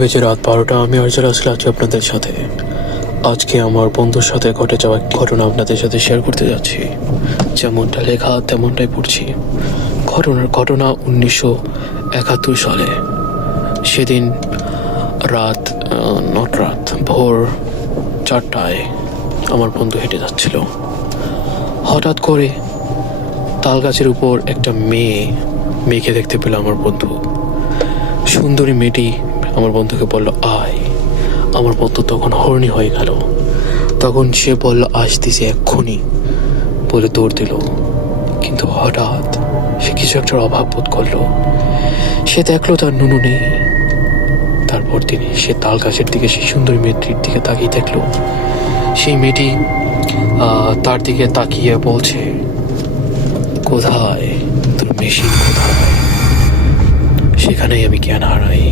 বেজে রাত 12টা। আমি আরজাল আসলে আছি আপনাদের সাথে। আজকে আমার বন্ধুর সাথে ঘটে যাওয়া একটি ঘটনা আপনাদের সাথে শেয়ার করতে যাচ্ছি। যেমনটা লেখা তেমনটাই পড়ছি। ঘটনা 1971 সালে। সেদিন ভোর 4টায় আমার বন্ধু হেঁটে যাচ্ছিল। হঠাৎ করে তাল গাছের উপর একটা মেয়েকে দেখতে পেল আমার বন্ধু। সুন্দরী মেয়েটি আমার বন্ধুকে বলল, আয়। আমার বন্ধু তখন হর্নি হয়ে গেল। তখন সে বলল, আসতেছে এক্ষুনি বলে দৌড় দিল। কিন্তু হঠাৎ সে কিছু একটা অভাব বোধ করলো। সে দেখলো তার নুনু নেই। তারপর সে তাল গাছের দিকে সেই সুন্দরী মেয়েটির দিকে তাকিয়ে দেখলো। সেই মেয়েটি তার দিকে তাকিয়ে বলছে, কোথায় তোর মেশিন, কোথায়? সেখানেই আমি জ্ঞান হারাই।